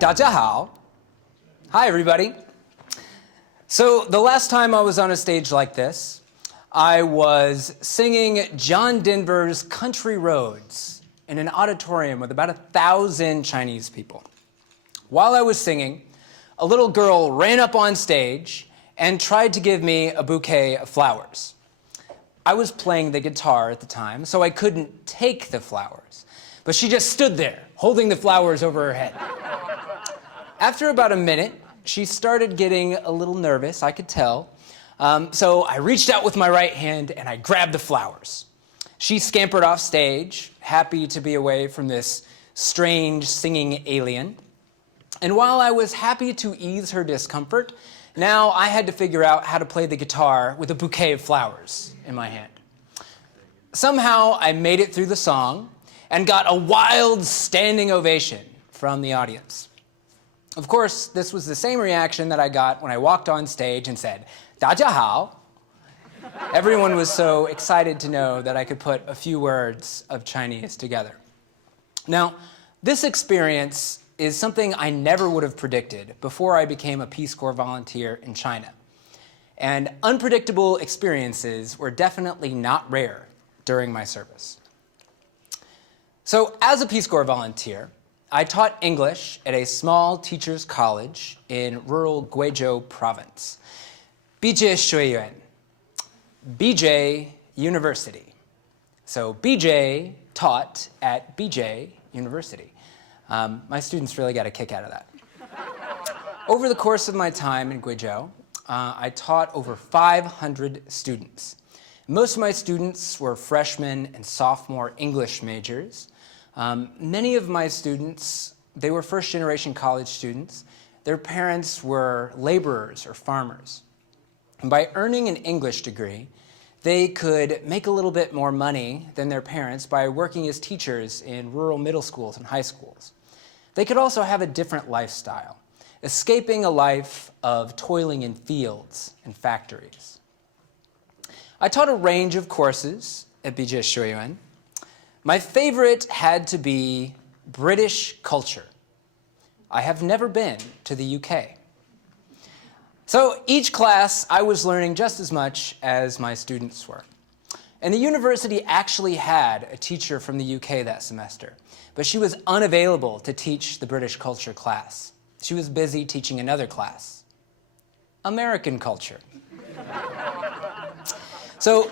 大家好. Hi, everybody. So the last time I was on a stage like this, I was singing John Denver's Country Roads in an auditorium with about 1,000 Chinese people. While I was singing, a little girl ran up on stage and tried to give me a bouquet of flowers. I was playing the guitar at the time, so I couldn't take the flowers. But she just stood there, holding the flowers over her head. After about a minute, she started getting a little nervous, I could tell. So I reached out with my right hand and I grabbed the flowers. She scampered off stage, happy to be away from this strange singing alien. And while I was happy to ease her discomfort, now I had to figure out how to play the guitar with a bouquet of flowers in my hand. Somehow I made it through the song and got a wild standing ovation from the audience. Of course, this was the same reaction that I got when I walked on stage and said, 大家好. Everyone was so excited to know that I could put a few words of Chinese together. Now, this experience is something I never would have predicted before I became a Peace Corps volunteer in China. And unpredictable experiences were definitely not rare during my service. So as a Peace Corps volunteer, I taught English at a small teachers' college in rural Guizhou province. Bijie University. So Bijie taught at Bijie University. My students really got a kick out of that. Over the course of my time in Guizhou, I taught over 500 students. Most of my students were freshman and sophomore English majors. Many of my students, they were first-generation college students. Their parents were laborers or farmers. And by earning an English degree, they could make a little bit more money than their parents by working as teachers in rural middle schools and high schools. They could also have a different lifestyle, escaping a life of toiling in fields and factories. I taught a range of courses at Bijie University. My favorite had to be British culture. I have never been to the UK. So each class, I was learning just as much as my students were. And the university actually had a teacher from the UK that semester, but she was unavailable to teach the British culture class. She was busy teaching another class, American culture. So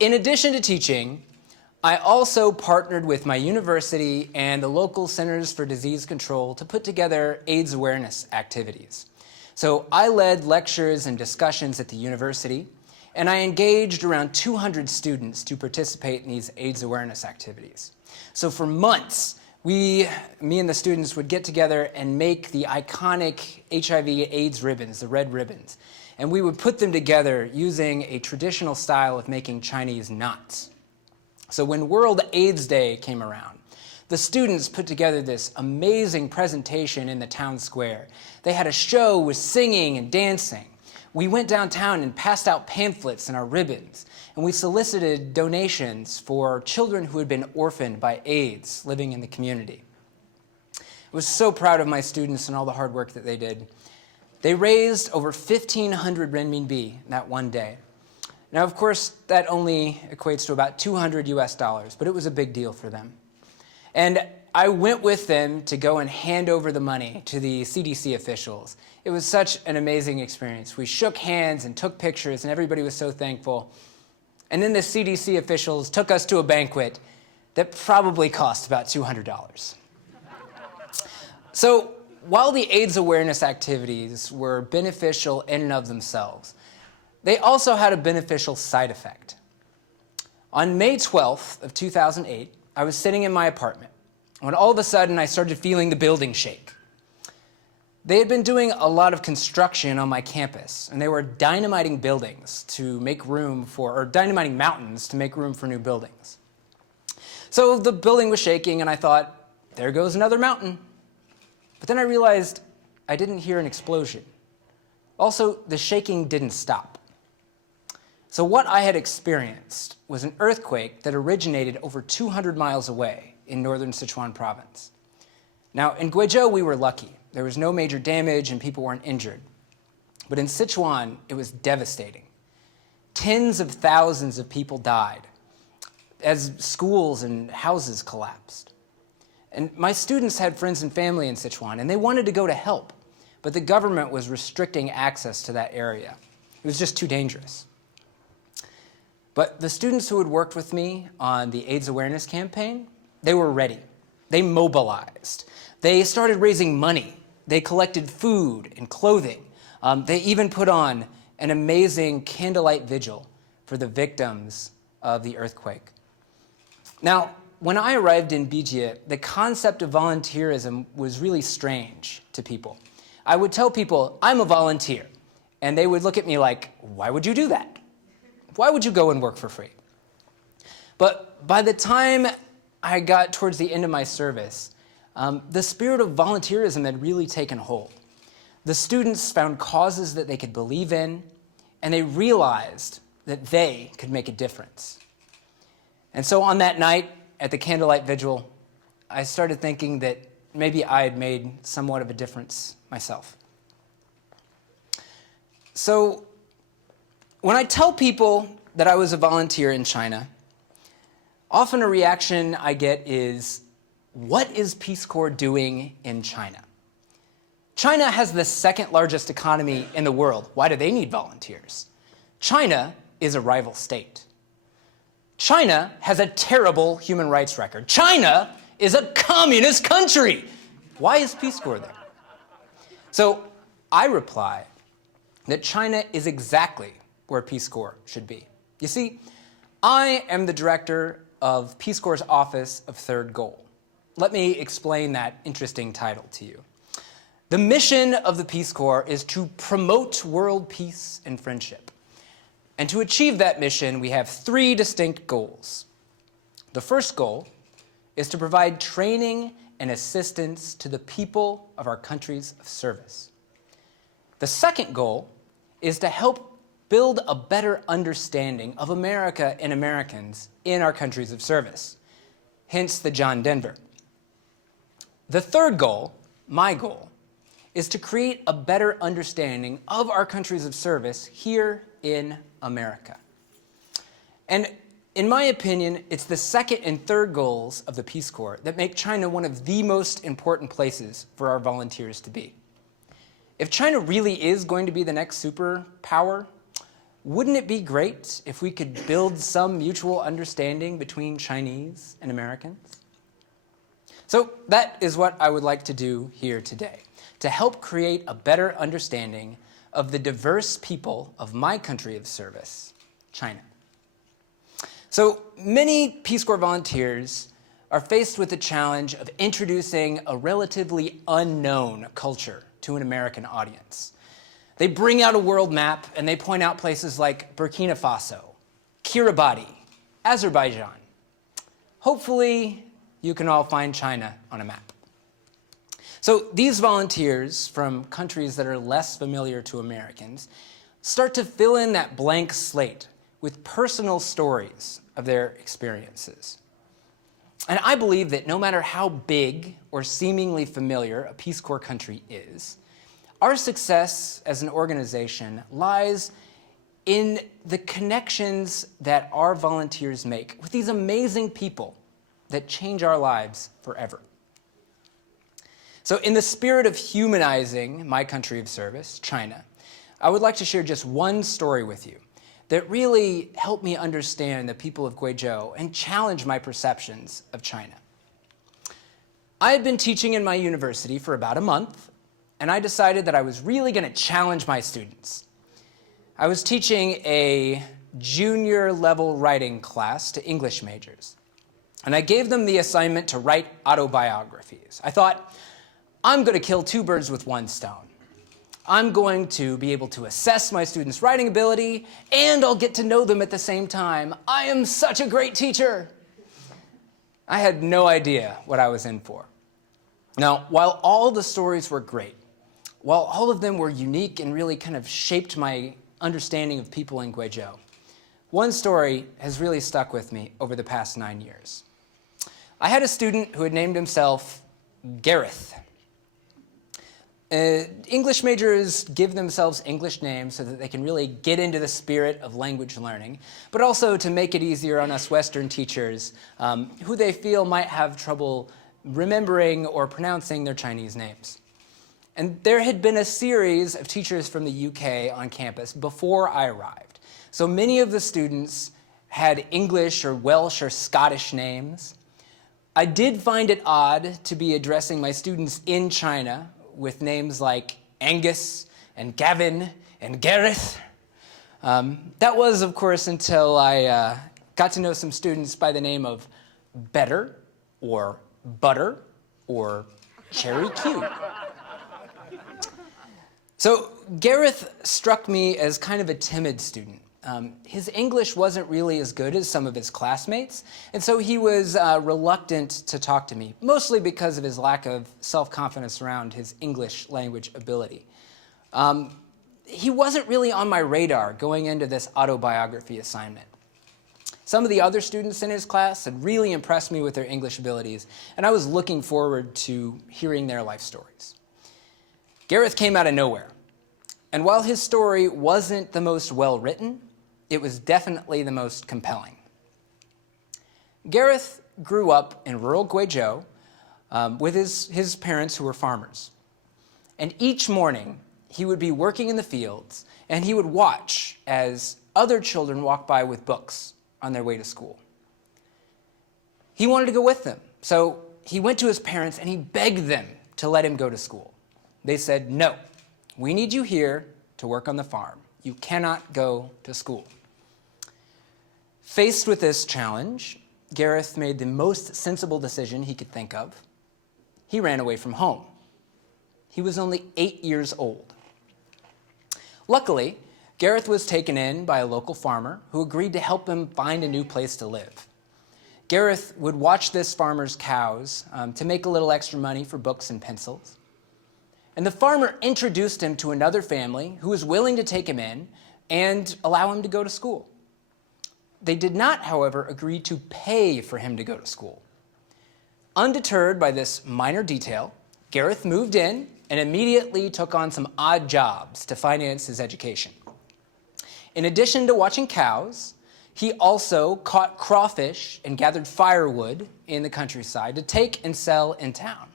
in addition to teaching, I also partnered with my university and the local Centers for Disease Control to put together AIDS awareness activities. So I led lectures and discussions at the university, and I engaged around 200 students to participate in these AIDS awareness activities. So for months, me and the students would get together and make the iconic HIV/AIDS ribbons, the red ribbons, and we would put them together using a traditional style of making Chinese knots. So when World AIDS Day came around, the students put together this amazing presentation in the town square. They had a show with singing and dancing. We went downtown and passed out pamphlets and our ribbons, and we solicited donations for children who had been orphaned by AIDS living in the community. I was so proud of my students and all the hard work that they did. They raised over 1,500 renminbi that one day. Now, of course, that only equates to about $200 US, but it was a big deal for them. And I went with them to go and hand over the money to the CDC officials. It was such an amazing experience. We shook hands and took pictures, and everybody was so thankful. And then the CDC officials took us to a banquet that probably cost about $200. So while the AIDS awareness activities were beneficial in and of themselves, they also had a beneficial side effect. On May 12th of 2008, I was sitting in my apartment when all of a sudden I started feeling the building shake. They had been doing a lot of construction on my campus, and they were dynamiting buildings to make room for, or dynamiting mountains to make room for new buildings. So the building was shaking, and I thought, there goes another mountain. But then I realized I didn't hear an explosion. Also, the shaking didn't stop. So what I had experienced was an earthquake that originated over 200 miles away in northern Sichuan province. Now, in Guizhou, we were lucky. There was no major damage and people weren't injured. But in Sichuan, it was devastating. Tens of thousands of people died as schools and houses collapsed. And my students had friends and family in Sichuan, and they wanted to go to help, but the government was restricting access to that area. It was just too dangerous. But the students who had worked with me on the AIDS awareness campaign, they were ready. They mobilized. They started raising money. They collected food and clothing. They even put on an amazing candlelight vigil for the victims of the earthquake. Now, when I arrived in Bijie, the concept of volunteerism was really strange to people. I would tell people, I'm a volunteer, and they would look at me like, why would you do that? Why would you go and work for free? But by the time I got towards the end of my service, the spirit of volunteerism had really taken hold. The students found causes that they could believe in, and they realized that they could make a difference. And so on that night at the candlelight vigil, I started thinking that maybe I had made somewhat of a difference myself. So when I tell people that I was a volunteer in China, often a reaction I get is, what is Peace Corps doing in China? China has the second largest economy in the world. Why do they need volunteers? China is a rival state. China has a terrible human rights record. China is a communist country. Why is Peace Corps there? So I reply that China is exactly where Peace Corps should be. You see, I am the director of Peace Corps' Office of Third Goal. Let me explain that interesting title to you. The mission of the Peace Corps is to promote world peace and friendship. And to achieve that mission, we have three distinct goals. The first goal is to provide training and assistance to the people of our countries of service. The second goal is to help build a better understanding of America and Americans in our countries of service, hence the John Denver. The third goal, my goal, is to create a better understanding of our countries of service here in America. And in my opinion, it's the second and third goals of the Peace Corps that make China one of the most important places for our volunteers to be. If China really is going to be the next superpower, wouldn't it be great if we could build some mutual understanding between Chinese and Americans? So that is what I would like to do here today, to help create a better understanding of the diverse people of my country of service, China. So many Peace Corps volunteers are faced with the challenge of introducing a relatively unknown culture to an American audience. They bring out a world map and they point out places like Burkina Faso, Kiribati, Azerbaijan. Hopefully, you can all find China on a map. So these volunteers from countries that are less familiar to Americans start to fill in that blank slate with personal stories of their experiences. And I believe that no matter how big or seemingly familiar a Peace Corps country is, our success as an organization lies in the connections that our volunteers make with these amazing people that change our lives forever. So in the spirit of humanizing my country of service, China, I would like to share just one story with you that really helped me understand the people of Guizhou and challenge my perceptions of China. I had been teaching in my university for about a month, and I decided that I was really going to challenge my students. I was teaching a junior level writing class to English majors, and I gave them the assignment to write autobiographies. I thought, I'm going to kill two birds with one stone. I'm going to be able to assess my students' writing ability, and I'll get to know them at the same time. I am such a great teacher. I had no idea what I was in for. Now, while all the stories were great, while all of them were unique and really kind of shaped my understanding of people in Guizhou, one story has really stuck with me over the past 9 years. I had a student who had named himself Gareth. English majors give themselves English names so that they can really get into the spirit of language learning, but also to make it easier on us Western teachers who they feel might have trouble remembering or pronouncing their Chinese names. And there had been a series of teachers from the UK on campus before I arrived. So many of the students had English or Welsh or Scottish names. I did find it odd to be addressing my students in China with names like Angus and Gavin and Gareth. That was, of course, until I got to know some students by the name of Better or Butter or Cherry Q. So Gareth struck me as kind of a timid student. His English wasn't really as good as some of his classmates, and so he was reluctant to talk to me, mostly because of his lack of self-confidence around his English language ability. He wasn't really on my radar going into this autobiography assignment. Some of the other students in his class had really impressed me with their English abilities, and I was looking forward to hearing their life stories. Gareth came out of nowhere, and while his story wasn't the most well-written, it was definitely the most compelling. Gareth grew up in rural Guizhou with his parents who were farmers. And each morning, he would be working in the fields, and he would watch as other children walked by with books on their way to school. He wanted to go with them, so he went to his parents and he begged them to let him go to school. They said, "No, we need you here to work on the farm. You cannot go to school." Faced with this challenge, Gareth made the most sensible decision he could think of. He ran away from home. He was only 8 years old. Luckily, Gareth was taken in by a local farmer who agreed to help him find a new place to live. Gareth would watch this farmer's cows to make a little extra money for books and pencils. And the farmer introduced him to another family who was willing to take him in and allow him to go to school. They did not, however, agree to pay for him to go to school. Undeterred by this minor detail, Gareth moved in and immediately took on some odd jobs to finance his education. In addition to watching cows, he also caught crawfish and gathered firewood in the countryside to take and sell in town.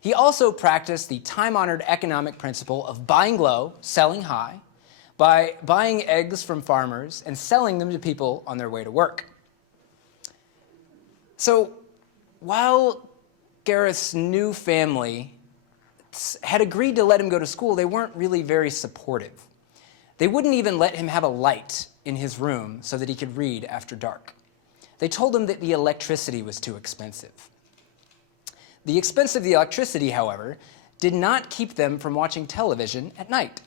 He also practiced the time-honored economic principle of buying low, selling high, by buying eggs from farmers and selling them to people on their way to work. So while Gareth's new family had agreed to let him go to school, they weren't really very supportive. They wouldn't even let him have a light in his room so that he could read after dark. They told him that the electricity was too expensive. The expense of the electricity, however, did not keep them from watching television at night.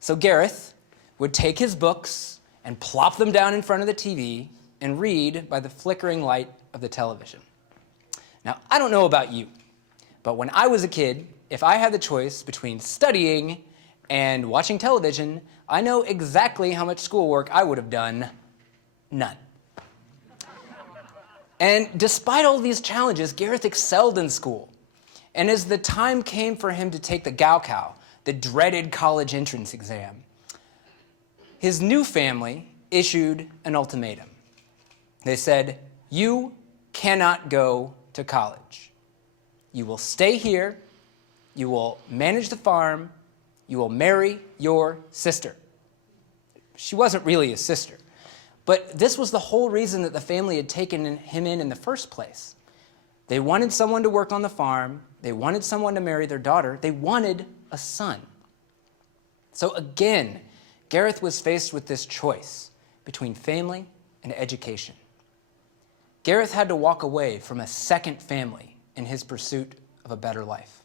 So Gareth would take his books and plop them down in front of the TV and read by the flickering light of the television. Now, I don't know about you, but when I was a kid, if I had the choice between studying and watching television, I know exactly how much schoolwork I would have done. None. And despite all these challenges, Gareth excelled in school. And as the time came for him to take the Gaokao, the dreaded college entrance exam, his new family issued an ultimatum. They said, "You cannot go to college. You will stay here, you will manage the farm, you will marry your sister." She wasn't really his sister. But this was the whole reason that the family had taken him in the first place. They wanted someone to work on the farm. They wanted someone to marry their daughter. They wanted a son. So again, Gareth was faced with this choice between family and education. Gareth had to walk away from a second family in his pursuit of a better life.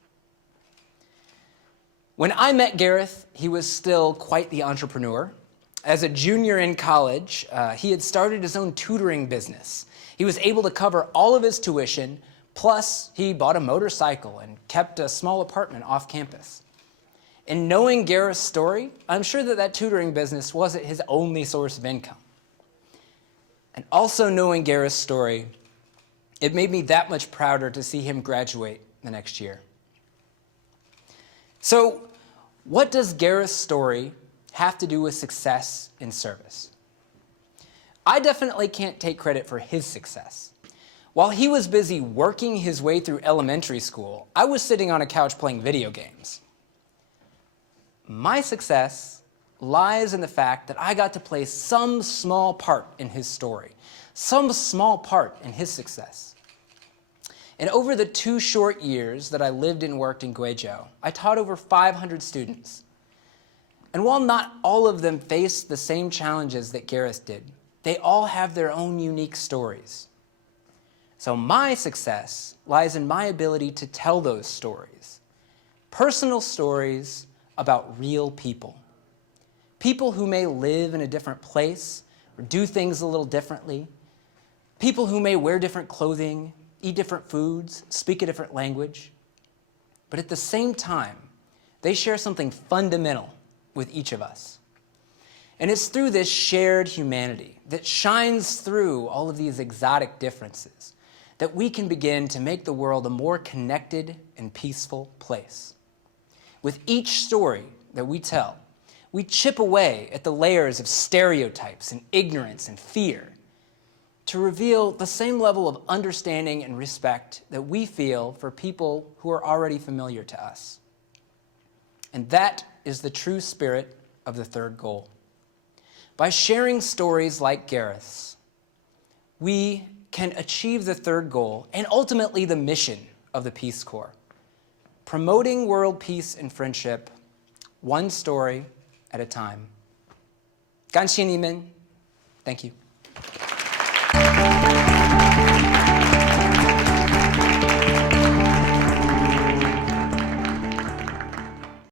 When I met Gareth, he was still quite the entrepreneur. As a junior in college, he had started his own tutoring business. He was able to cover all of his tuition, plus he bought a motorcycle and kept a small apartment off campus. And knowing Gareth's story, I'm sure that tutoring business wasn't his only source of income. And also knowing Gareth's story, it made me that much prouder to see him graduate the next year. So what does Gareth's story have to do with success in service? I definitely can't take credit for his success. While he was busy working his way through elementary school, I was sitting on a couch playing video games. My success lies in the fact that I got to play some small part in his story, some small part in his success. And over the 2 short years that I lived and worked in Guizhou, I taught over 500 students. And while not all of them faced the same challenges that Gareth did, they all have their own unique stories. So my success lies in my ability to tell those stories, personal stories about real people. People who may live in a different place or do things a little differently. People who may wear different clothing, eat different foods, speak a different language. But at the same time, they share something fundamental with each of us. And it's through this shared humanity that shines through all of these exotic differences that we can begin to make the world a more connected and peaceful place. With each story that we tell, we chip away at the layers of stereotypes and ignorance and fear to reveal the same level of understanding and respect that we feel for people who are already familiar to us. And that is the true spirit of the third goal. By sharing stories like Gareth's, we can achieve the third goal and ultimately the mission of the Peace Corps, promoting world peace and friendship, one story at a time. 感谢你们. Thank you.